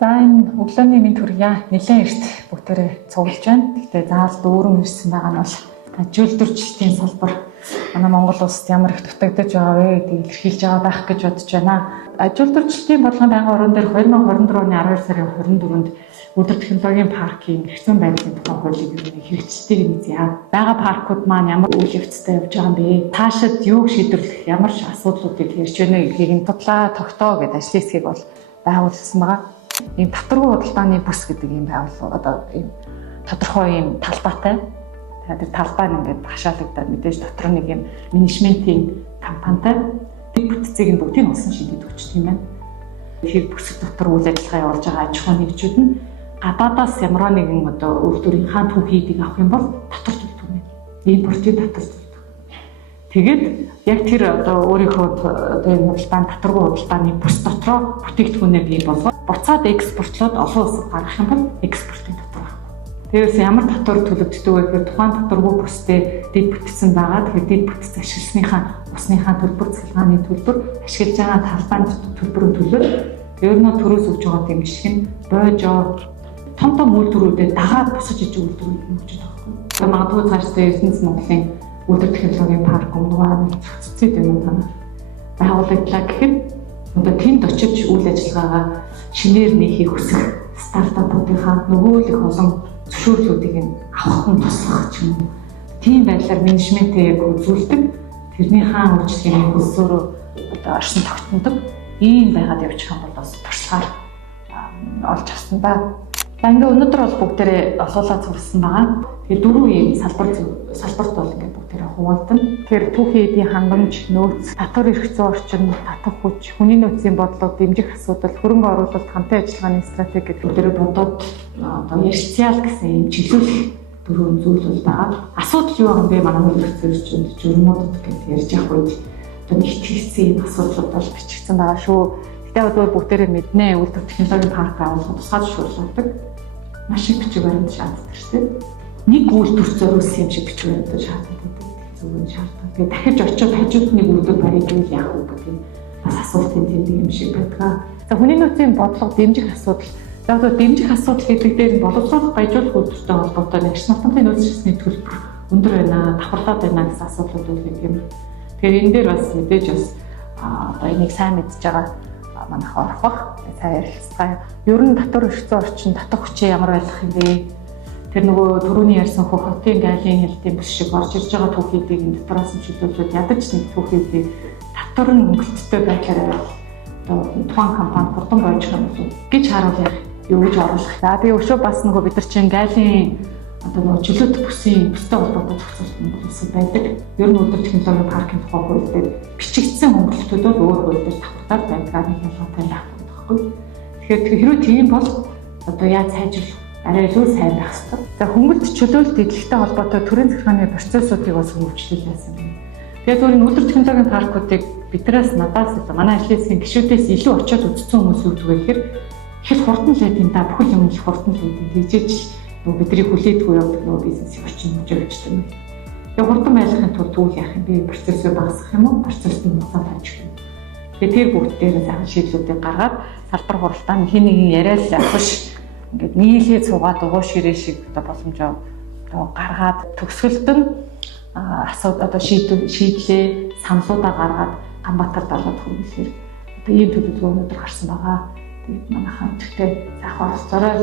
За энэ өглөөний минь төргийа нэлээд эрт бүгдээрээ цуглаж байна. Гэхдээ заавал дүүрэн ирсэн байгаа нь бол ажилтнуудын салбар манай Монгол улсад ямар их дутагдж байгаа вэ гэдгийг илэрхийлж байгаа байх гэж бодож байна. Ажилтнуудын бодлогын байнгын орон дээр 2024 оны 12 сарын 24-нд өдөр технологийн паркийн хэвцэн байдлын тухай хуулийг хэрэгжүүлэлтийг нээзээ. Бага паркууд маань ямар үйл явцтай явж байгаа юм бэ? Таашид юуг шийдвэрлэх ямар асуудлуудыг ярьж байна гэдгийг энэ тудлаа тогтоо гэдэг ажлын хэсгийг бол байгуулсан байгаа. Ийм татваргүй худалдааны бүс гэдэг ийм байгуул одоо ийм тодорхой ийм талбайтай. Тэгэхээр талбай нь ингээд хашаалагдаад мэдээж дотор нэг ийм менежментийн компанитай бүтцийг нь бүгдийг улсын шийдэж өгч тийм байна. Тэгэхээр бүсэд дотор үйл ажиллагаа явуулж байгаа аж ахуйн нэгжүүд нь гадаадаас ямар нэгэн одоо үйлдвэрийн хаан түүхийг авах юм бол татвар төлдөг юм. Импортын татвар төлдөг. Тэгээд яг тэр одоо өөрийнхөө одоо энэ худалдааны татваргүй худалдааны бүс дотроо бүтээгдэхүүнээ бий болгоод буцаад экспортлоод олон улсад гаргах юм бол экспортын татвар авах. Тэрээс ямар татвар төлөгддөг вэ гэхээр тухайн татваргүй бүстэй дэд бүтцэн байгаа. Тэгэхээр дэд бүтц ашигласныхаа усныхаа төлбөр, цахилгааны төлбөр, ашиглаж байгаа талбайн төлбөрийн төлөө ер нь төрөөс өгж байгаа дэмжлэг нь бойжоо том үйлдвэрүүдэд дагаад босож иж үйлдвэрүүд өгч байгаа. Магадгүй цаашдаа ертөнц Монголын өдөр технологийн парк өмнөөр зохицуулсан юм байна. Байгуулагдлаа гэхэд одоо тэнд очиж үйл ажиллагаагаа шинээр нээхийг хүсэх стартапуудынхаа нөгөө л их олон зөвшөөрлүүдийг авах нь туслах ч юм уу. Тийм байдлаар менежментээ яг үзүүлдэг. Тэрний хаан үйлчлэгийн хөлсөөрөө одоо оршин тогтнодог. Ийм байгаад явчих юм бол бас туршлагаар олж авсан ба. За ингээ өнөөдөр бол бүгдээрээ олуулаад сурсан байгаа. Тэгэхээр дөрвөн ийм салбарт бол ингээ бүгдээрээ хуваалдана. Тэгэхээр түүхийн эдийн хангамж, нөөц, татвар эрх зүйн орчин, татах хүч, хүний нөөцийн бодлого, дэмжих асуудал, хөрөнгө оруулалт, хамтын ажиллагааны стратеги гэдэг бүгдээрээ бодоод одоо ярилцъя л гэсэн ийм чиглүүлэх дөрвөн зүйл бол байгаа. Асуудал юу юм бэ? Манай хууль эрх зүйн орчинд журмуудад гэж ярьж явах үед одоо нэг хэлсэн ийм асуудлууд бол бичигдсэн байгаа шүү. Тэгтээ бол бүгдээрээ мэднэ. Үйлдвэр технологийн парк байгуулах тусгай зөвшөөрөлтэй маш их бичиг баримт шаарддаг шүү дээ. Нэг үйлдвэрт зориулсан юм шиг бичиг баримт шаарддаг. Зөвхөн шаарддаг. Тэгээд дахиж очиод хажууд нэг үйлдвэр барих гэвэл яах вэ гэдэг бас асуултын тэмдэг юм шиг байдаг. За хүний нөөцийн бодлого дэмжих асуудал. За одоо дэмжих асуудал гэдэг дээр боловсруулах баяжуулах үйлдвэртэй холбоотой агш нутгийн нөөц шатны төлбөр өндөр байна, давхарлаад байна гэсэн асуудлууд үүсэх юм. Тэгэхээр энэ дээр бас мэдээж бас одоо энийг сайн мэдж байгаа манайх орох бах. Сайн ярилцгаа. Ер нь татвар эрх зүйн орчин татах хүчээ ямар байх юм бэ? Тэр нөгөө түрүүний ярьсан хотын гайлын хэлтийн бүс шиг орж ирж байгаа түүхийдийг энэ дотроос нь чөлөөлөд ядаж нэг түүхийдийг татвар нь хөнгөлөлттэй байхаараа одоо тухайн компани хурдан бойжих юм бол гэж харуулах юу гэж оруулах. За тэгээ өшөө бас нөгөө бид нар чинь гайлын одоо нөгөө чөлөөт бүсийн бүстэй холбоотой зохицуулт болсон байдаг. Ер нь өдөр технологийн паркийн тухай хууль дээр бичигдсэн хөнгөлөлтүүд бол өөр хууль дээр давхартаад байдаг нэг ялгаатай байхгүй. Тэгэхээр хэрвээ тийм бол одоо яаж сайжруулах арай илүү сайн байх хэрэгтэй. За хөнгөлөлт чөлөөлт эдлэгтэй холбоотой төрийн захиргааны процессуудыг бас хөгжүүлсэн байна. Тэгээд өөр өдөр технологийн паркуудыг биднээс надаас манай ажлын хэсгийн гишүүдээс илүү очиод үзсэн хүмүүс үүдгүй гэхээр их хурдан л байд юм да. Бүхэл юм их хурдан л байд. Тэгжээч нөгөө бидний хүлээдгүй явдаг нөгөө бизнесийн орчин хөгжүүлж юм. Тэгээд хурдан байлгахын тулд юу яах юм бэ? Процессыг багасгах юм уу? Процессын хугацаанд хajих юм. Тэгээд тэр бүгд дээр сайхан шийдлүүдийг гаргаад салбар хуралдааны хин нэгэн яриад л авах ингээд нийлээ цугаад угууш ирээ шиг одоо боломжоо гаргаад төгсгөлд нь асуудал одоо шийдлээ саналуудаа гаргаад Ганбаатар далаад хөрвүүлэхээр одоо ийм төлөвлөгөө өнөдөр гарсан байгаа. Тэгээд манайхаа өдөртөө заах оролцоорой